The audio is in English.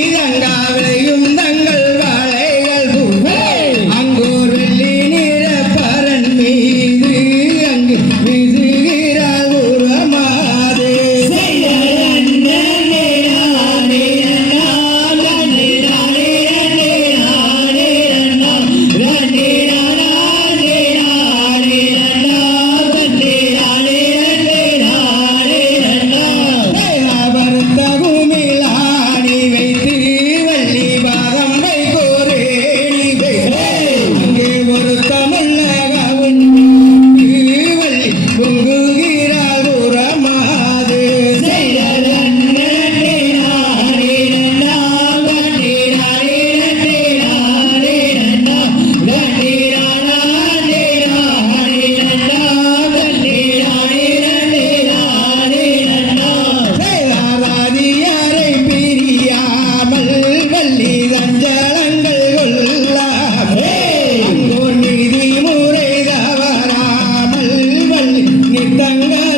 vida Bang, bang, bang.